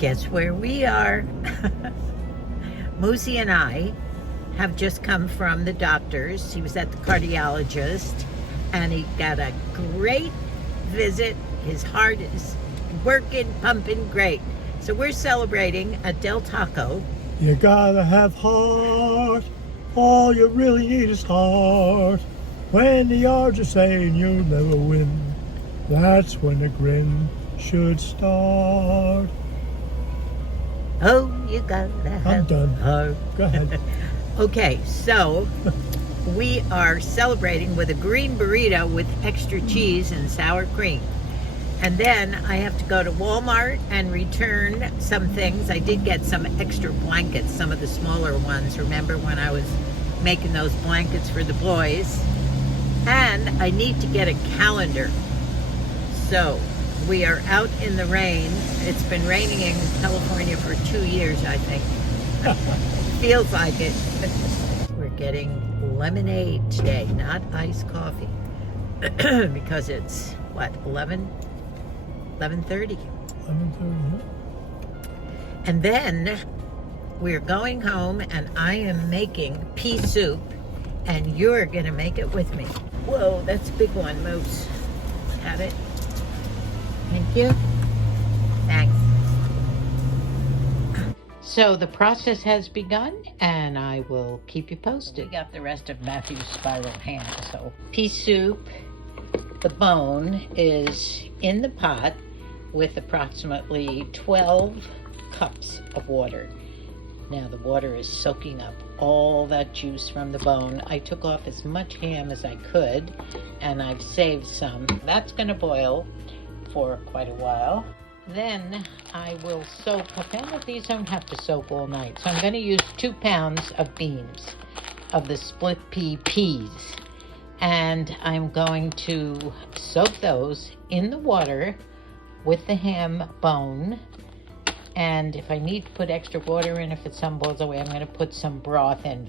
Guess where we are? Moosey and I have just come from the doctor's. He was at the cardiologist and he got a great visit. His heart is working, pumping great. So we're celebrating at Del Taco. You gotta have heart. All you really need is heart. When the odds are saying you'll never win, that's when the grin should start. Oh, you gotta I'm have done. heart. Go ahead. Okay, so we are celebrating with a green burrito with extra cheese and sour cream. And then I have to go to Walmart and return some things. I did get some extra blankets, some of the smaller ones. Remember when I was making those blankets for the boys? And I need to get a calendar. So we are out in the rain. It's been raining in California for 2 years, I think. Feels like it. We're getting lemonade today, not iced coffee. Because it's, what, 11:30? 11:30. And then we're going home and I am making pea soup and you're gonna make it with me. Whoa, that's a big one, Moose. Got it? Thank you. Thanks. So the process has begun and I will keep you posted. We got the rest of Matthew's spiral ham. So pea soup, the bone is in the pot with approximately 12 cups of water. Now the water is soaking up all that juice from the bone. I took off as much ham as I could and I've saved some. That's gonna boil for quite a while. Then I will soak, apparently these don't have to soak all night. So I'm gonna use 2 pounds of beans, of the split pea peas. And I'm going to soak those in the water with the ham bone. And if I need to put extra water in, if it's some boils away, I'm going to put some broth in.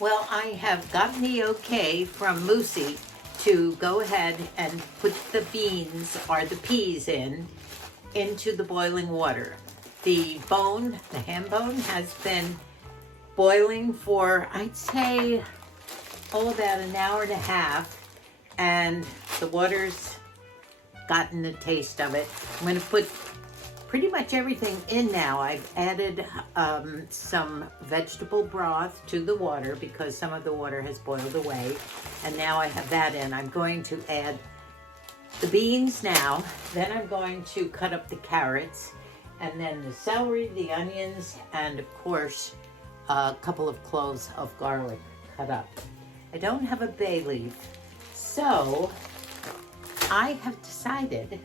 Well, I have gotten the okay from Moosey to go ahead and put the beans or the peas into the boiling water. The bone, the ham bone, has been boiling for, I'd say, about an hour and a half, and the water's gotten the taste of it. I'm going to put pretty much everything in now. I've added some vegetable broth to the water because some of the water has boiled away. And now I have that in. I'm going to add the beans now. Then I'm going to cut up the carrots and then the celery, the onions, and of course, a couple of cloves of garlic cut up. I don't have a bay leaf, so I have decided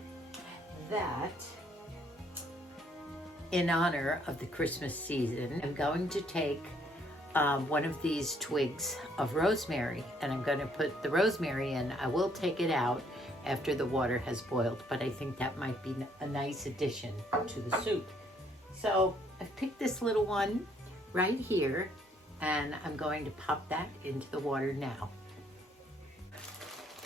that in honor of the Christmas season, I'm going to take one of these twigs of rosemary and I'm going to put the rosemary in. I will take it out after the water has boiled, but I think that might be a nice addition to the soup. So I've picked this little one right here and I'm going to pop that into the water now.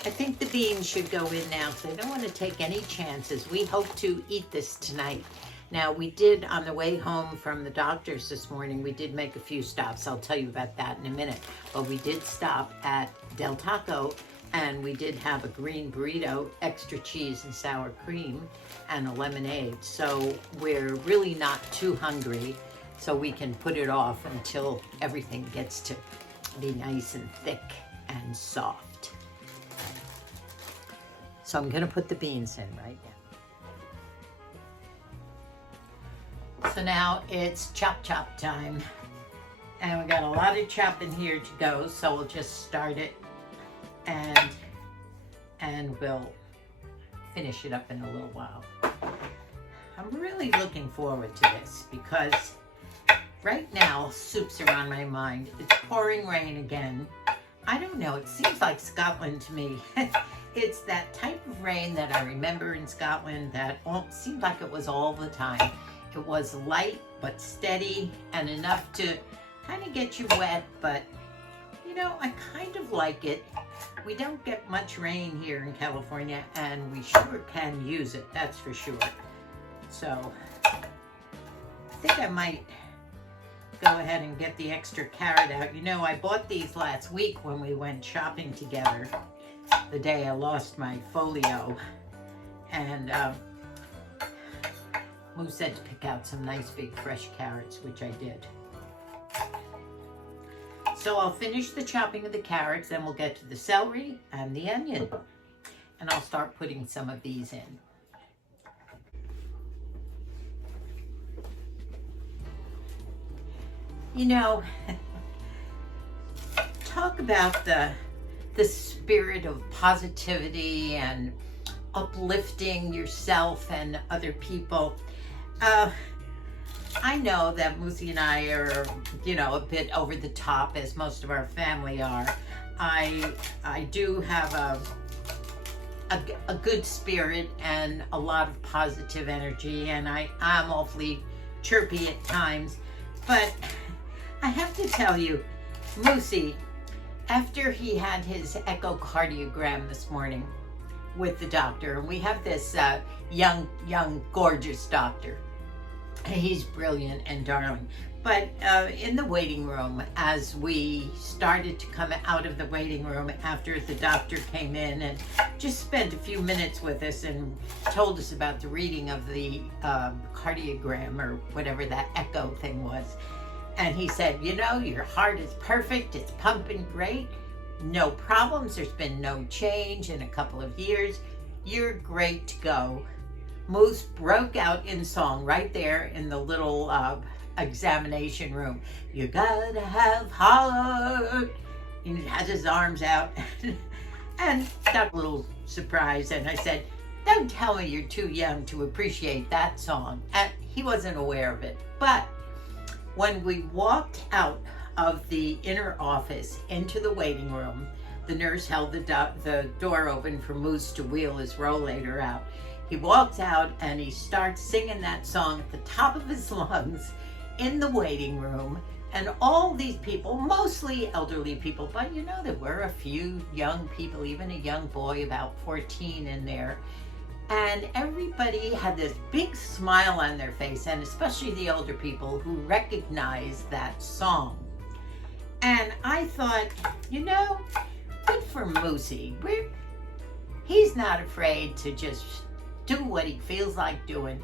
I think the beans should go in now because I don't want to take any chances. We hope to eat this tonight. Now, we did, on the way home from the doctor's this morning, we did make a few stops. I'll tell you about that in a minute. But we did stop at Del Taco, and we did have a green burrito, extra cheese and sour cream, and a lemonade. So we're really not too hungry, so we can put it off until everything gets to be nice and thick and soft. So I'm going to put the beans in right now. So now it's chop time, and we got a lot of chopping here to go, so we'll just start it and we'll finish it up in a little while. I'm really looking forward to this because right now soups are on my mind. It's pouring rain again. I don't know, it seems like Scotland to me. It's that type of rain that I remember in Scotland that seemed like it was all the time. It was light but steady and enough to kind of get you wet, but you know, I kind of like it. We don't get much rain here in California, and we sure can use it, that's for sure. So I think I might go ahead and get the extra carrot out. You know, I bought these last week when we went shopping together, the day I lost my folio, and Moo said to pick out some nice big fresh carrots, which I did. So I'll finish the chopping of the carrots, then we'll get to the celery and the onion, and I'll start putting some of these in. You know, talk about the spirit of positivity and uplifting yourself and other people. I know that Moosey and I are, you know, a bit over the top, as most of our family are. I do have a good spirit and a lot of positive energy, and I'm awfully chirpy at times. But I have to tell you, Moosey, after he had his echocardiogram this morning with the doctor, and we have this young, gorgeous doctor. He's brilliant and darling. But in the waiting room, as we started to come out of the waiting room after the doctor came in and just spent a few minutes with us and told us about the reading of the cardiogram or whatever that echo thing was. And he said, you know, your heart is perfect. It's pumping great. No problems. There's been no change in a couple of years. You're great to go. Moose broke out in song right there in the little examination room. You gotta have heart. He has his arms out and got a little surprised. And I said, don't tell me you're too young to appreciate that song. And he wasn't aware of it. But when we walked out of the inner office into the waiting room, the nurse held the door open for Moose to wheel his rollator out. He walks out and he starts singing that song at the top of his lungs in the waiting room. And all these people, mostly elderly people, but you know, there were a few young people, even a young boy about 14 in there. And everybody had this big smile on their face, and especially the older people who recognized that song. And I thought, you know, good for Moosey. He's not afraid to just do what he feels like doing.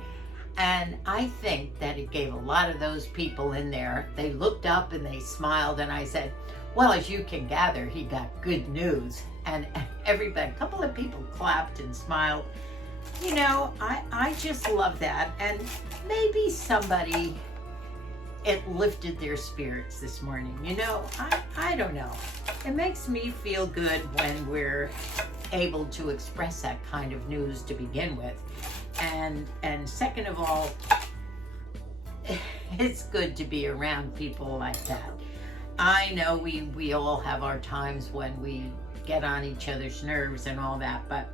And I think that it gave a lot of those people in there, they looked up and they smiled, and I said, well, as you can gather, he got good news. And everybody, a couple of people clapped and smiled. You know, I just love that. And maybe somebody, it lifted their spirits this morning. You know, I don't know. It makes me feel good when we're able to express that kind of news to begin with. And second of all, it's good to be around people like that. I know we all have our times when we get on each other's nerves and all that, but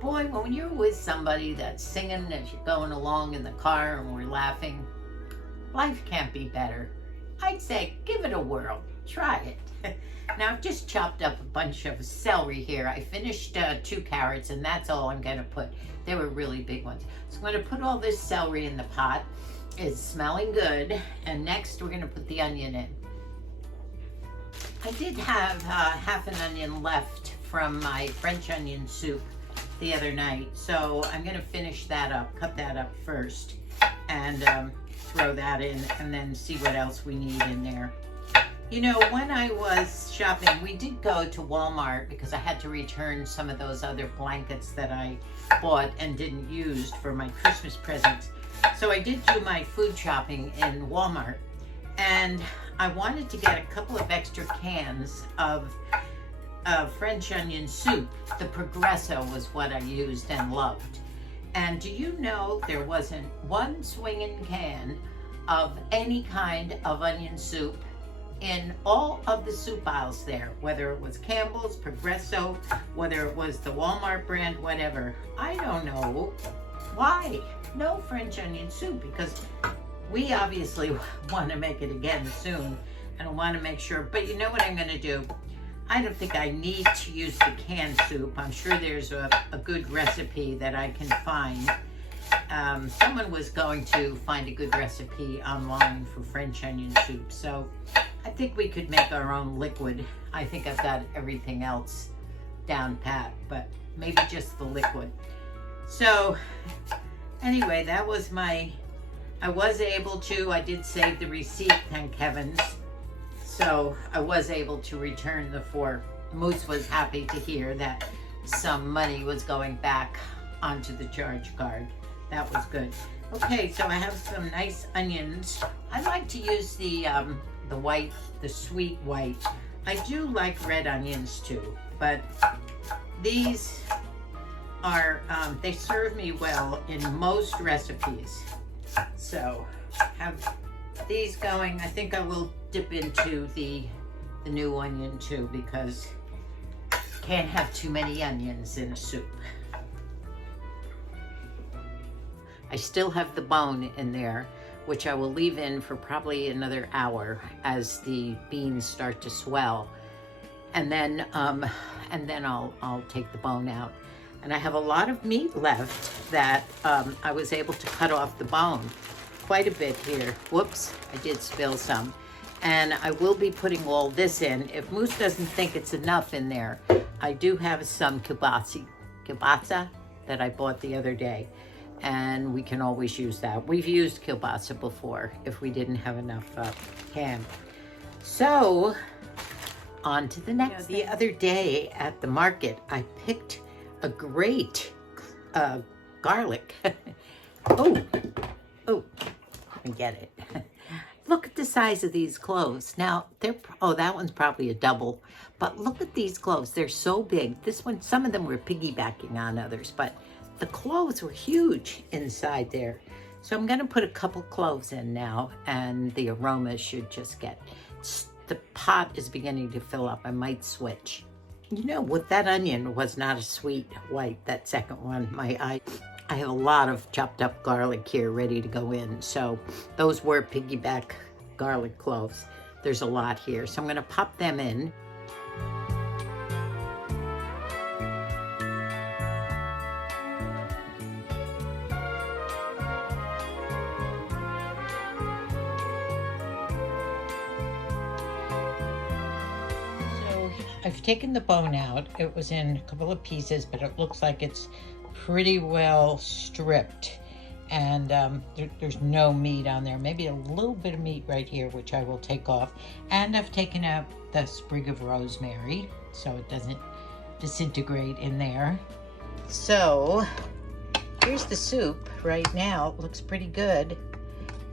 boy, when you're with somebody that's singing as you're going along in the car and we're laughing, life can't be better. I'd say give it a whirl. Try it. Now I've just chopped up a bunch of celery here. I finished 2 carrots, and that's all I'm going to put. They were really big ones. So I'm going to put all this celery in the pot. It's smelling good. And next we're going to put the onion in. I did have half an onion left from my French onion soup the other night. So I'm going to finish that up, cut that up first, and throw that in, and then see what else we need in there. You know, when I was shopping, we did go to Walmart because I had to return some of those other blankets that I bought and didn't use for my Christmas presents. So I did do my food shopping in Walmart, and I wanted to get a couple of extra cans of French onion soup. The Progresso was what I used and loved. And do you know there wasn't one swinging can of any kind of onion soup in all of the soup aisles there, whether it was Campbell's, Progresso, whether it was the Walmart brand, whatever. I don't know why. No French onion soup, because we obviously want to make it again soon, and I want to make sure. But you know what I'm going to do? I don't think I need to use the canned soup. I'm sure there's a good recipe that I can find. Someone was going to find a good recipe online for French onion soup, so I think we could make our own liquid. I think I've got everything else down pat, but maybe just the liquid. So anyway, that was I did save the receipt, thank heavens. So I was able to return the 4. Moose was happy to hear that some money was going back onto the charge card. That was good. Okay, so I have some nice onions. I like to use the white, the sweet white. I do like red onions too, but these are, they serve me well in most recipes. So have these going. I think I will dip into the new onion too, because can't have too many onions in a soup. I still have the bone in there, which I will leave in for probably another hour as the beans start to swell, and then I'll take the bone out. And I have a lot of meat left that I was able to cut off the bone. Quite a bit here. Whoops, I did spill some. And I will be putting all this in. If Moose doesn't think it's enough in there, I do have some kielbasa that I bought the other day, and we can always use that. We've used kielbasa before if we didn't have enough ham. So, on to the next. The other day at the market, I picked a great garlic. Oh, let me get it. Look at the size of these cloves. Now, that one's probably a double, but look at these cloves. They're so big. This one, some of them were piggybacking on others, but the cloves were huge inside there. So I'm gonna put a couple cloves in now, and the aroma should just the pot is beginning to fill up. I might switch. You know, with that onion was not a sweet white, that second one. I have a lot of chopped up garlic here ready to go in. So those were piggyback garlic cloves. There's a lot here. So I'm gonna pop them in. So I've taken the bone out. It was in a couple of pieces, but it looks like it's pretty well stripped, and there's no meat on there. Maybe a little bit of meat right here, which I will take off. And I've taken out the sprig of rosemary so it doesn't disintegrate in there. So here's the soup right now. It looks pretty good.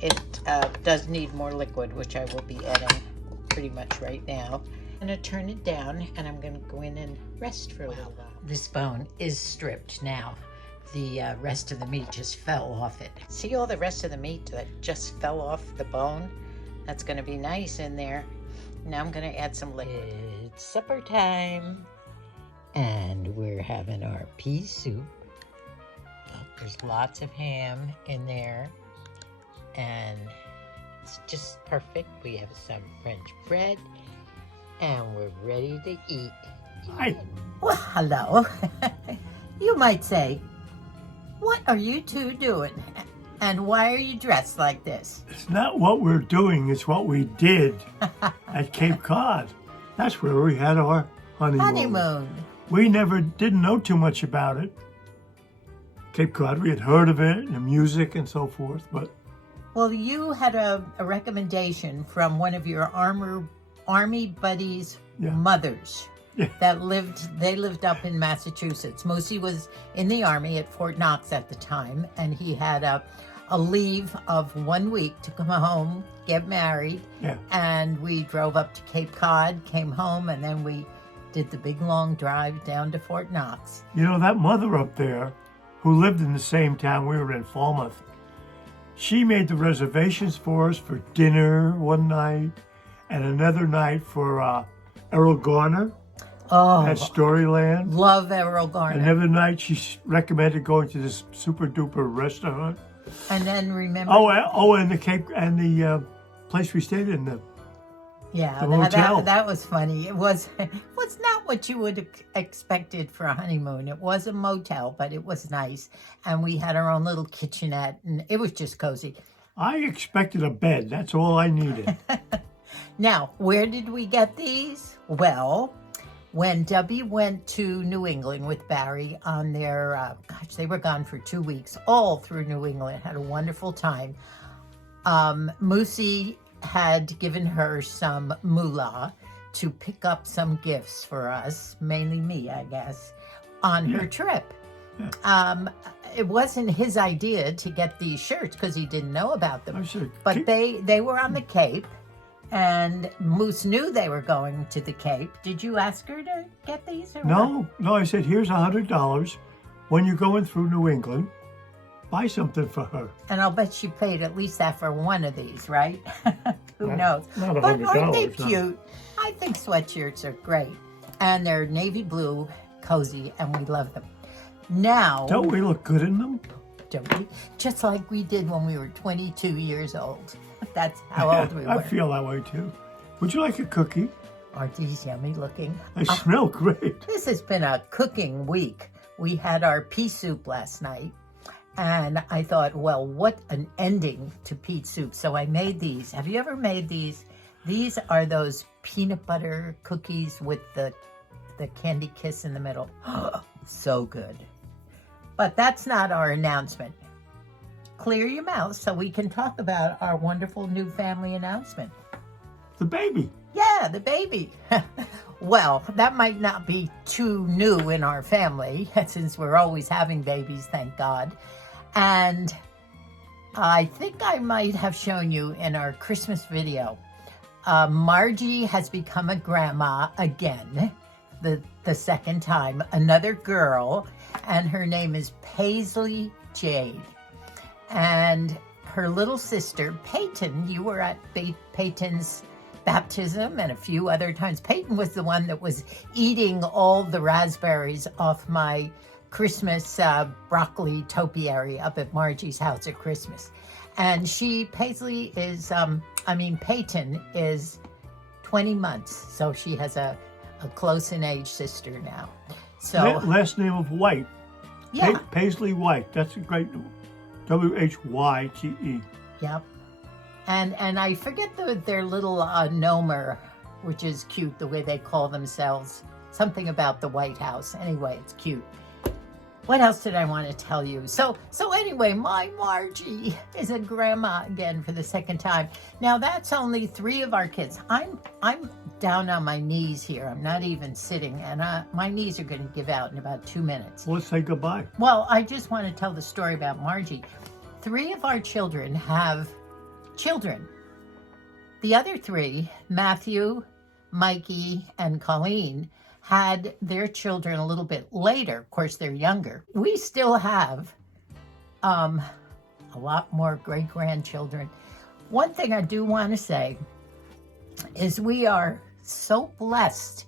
It does need more liquid, which I will be adding pretty much right now. I'm gonna turn it down, and I'm gonna go in and rest for a little while. This bone is stripped now. The rest of the meat just fell off it. See all the rest of the meat that just fell off the bone? That's gonna be nice in there. Now I'm gonna add some liquid. It's supper time, and we're having our pea soup. There's lots of ham in there, and it's just perfect. We have some French bread, and we're ready to eat. Hi. Well, hello. You might say, what are you two doing? And why are you dressed like this? It's not what we're doing, it's what we did at Cape Cod. That's where we had our honeymoon. We didn't know too much about it. Cape Cod, we had heard of it, and music and so forth, but... Well, you had a recommendation from one of your Army buddies' mothers. Yeah. They lived up in Massachusetts. Moosey was in the Army at Fort Knox at the time, and he had a leave of 1 week to come home, get married, and we drove up to Cape Cod, came home, and then we did the big long drive down to Fort Knox. You know, that mother up there, who lived in the same town we were in, Falmouth, she made the reservations for us for dinner one night, and another night for Errol Garner Oh, at Storyland. love Errol Garner. Another night she recommended going to this super duper restaurant. And then remember, And the Cape and the place we stayed in, the hotel. that was funny. It was not what you would have expected for a honeymoon. It was a motel, but it was nice, and we had our own little kitchenette, and it was just cozy. I expected a bed. That's all I needed. Now, where did we get these? Well, when Debbie went to New England with Barry on their, they were gone for 2 weeks, all through New England, had a wonderful time. Moosey had given her some moolah to pick up some gifts for us, mainly me, I guess, on her trip. Yeah. It wasn't his idea to get these shirts because he didn't know about them. But they were on the Cape, and Moose knew they were going to the Cape. Did you ask her to get these? Or No. I said, here's $100. When you're going through New England, buy something for her. And I'll bet she paid at least that for one of these, right? Who knows? Not $100. But aren't they cute? No. I think sweatshirts are great. And they're navy blue, cozy, and we love them. Now... Don't we look good in them? Don't we? Just like we did when we were 22 years old. That's how old we were. I feel that way, too. Would you like a cookie? Aren't these yummy looking? They smell great. This has been a cooking week. We had our pea soup last night. And I thought, well, what an ending to pea soup. So I made these. Have you ever made these? These are those peanut butter cookies with the candy kiss in the middle. So good. But that's not our announcement. Clear your mouth so we can talk about our wonderful new family announcement. The baby. Yeah, the baby. Well, that might not be too new in our family, since we're always having babies, thank God. And I think I might have shown you in our Christmas video, Margie has become a grandma again, the second time, another girl, and her name is Paisley Jade. And her little sister, Peyton, you were at Peyton's baptism and a few other times. Peyton was the one that was eating all the raspberries off my Christmas broccoli topiary up at Margie's house at Christmas. And Peyton is 20 months, so she has a close in age sister now. So last name of White. Yeah. Paisley White. That's a great Whyte. Yep. And I forget their little nomer, which is cute, the way they call themselves. Something about the White House. Anyway, it's cute. What else did I want to tell you? So anyway, my Margie is a grandma again for the second time. Now that's only 3 of our kids. I'm down on my knees here. I'm not even sitting, and my knees are going to give out in about 2 minutes. Let's say goodbye. Well, I just want to tell the story about Margie. 3 of our children have children. The other 3, Matthew, Mikey, and Colleen, had their children a little bit later. Of course, they're younger. We still have a lot more great-grandchildren. One thing I do want to say is we are so blessed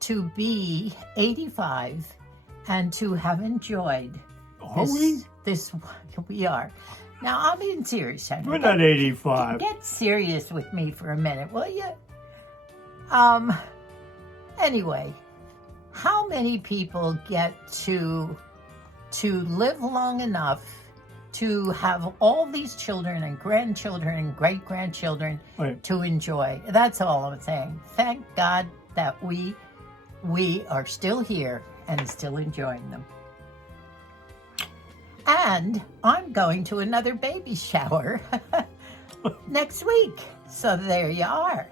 to be 85 and to have enjoyed this. We are. Now, I'm being serious, honey. We're not 85. Get serious with me for a minute, will you? Anyway, how many people get to live long enough to have all these children and grandchildren and great-grandchildren to enjoy? That's all I'm saying. Thank God that we are still here and still enjoying them. And I'm going to another baby shower next week. So there you are.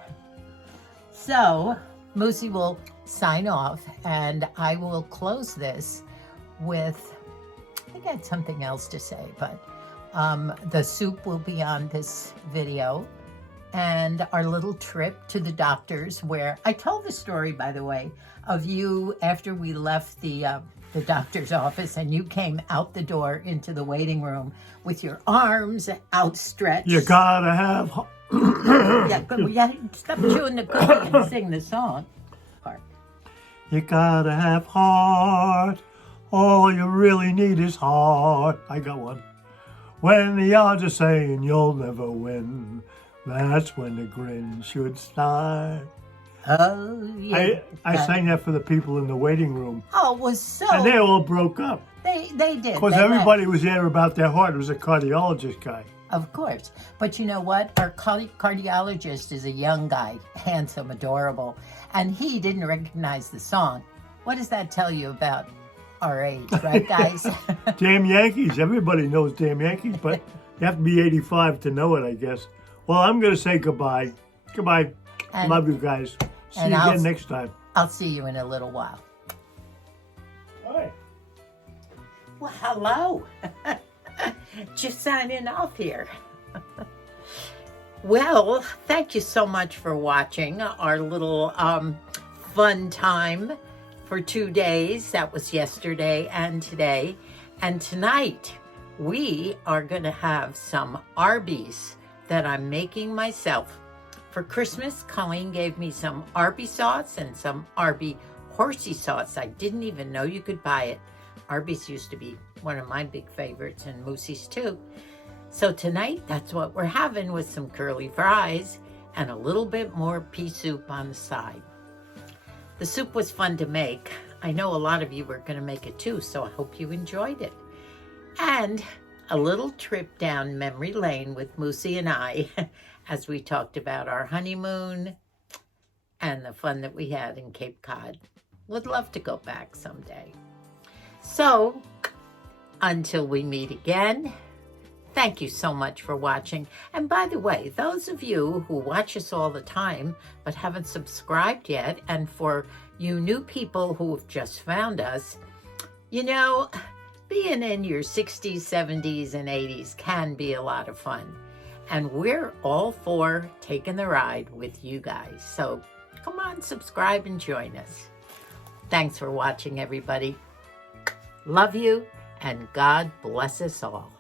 So Moosey will sign off, and I will close this with, I think I had something else to say, but the soup will be on this video, and our little trip to the doctors, where I told the story, by the way, of you after we left the doctor's office, and you came out the door into the waiting room with your arms outstretched. You gotta have Yeah, stop chewing the cookie and sing the song. You gotta have heart. All you really need is heart. I got one. When the odds are saying you'll never win, that's when the grin should start. Oh, yeah. I sang that for the people in the waiting room. Oh, it was so... And they all broke up. They did. Because everybody was there about their heart. It was a cardiologist guy. Of course. But you know what? Our cardiologist is a young guy, handsome, adorable, and he didn't recognize the song. What does that tell you about our age, right, guys? Damn Yankees. Everybody knows Damn Yankees, but you have to be 85 to know it, I guess. Well, I'm going to say goodbye. Goodbye. Love you guys. See you again next time. I'll see you in a little while. Hi. Well, hello. Just signing off here. Well, thank you so much for watching our little fun time for 2 days. That was yesterday and today. And tonight, we are going to have some Arby's that I'm making myself. For Christmas, Colleen gave me some Arby sauce and some Arby horsey sauce. I didn't even know you could buy it. Arby's used to be one of my big favorites, and Moosey's too. So tonight, that's what we're having, with some curly fries and a little bit more pea soup on the side. The soup was fun to make. I know a lot of you were going to make it too, so I hope you enjoyed it. And a little trip down memory lane with Moosey and I as we talked about our honeymoon and the fun that we had in Cape Cod. Would love to go back someday. So, until we meet again, thank you so much for watching. And by the way, those of you who watch us all the time but haven't subscribed yet, and for you new people who have just found us, you know, being in your 60s, 70s, and 80s can be a lot of fun. And we're all for taking the ride with you guys. So come on, subscribe and join us. Thanks for watching, everybody. Love you, and God bless us all.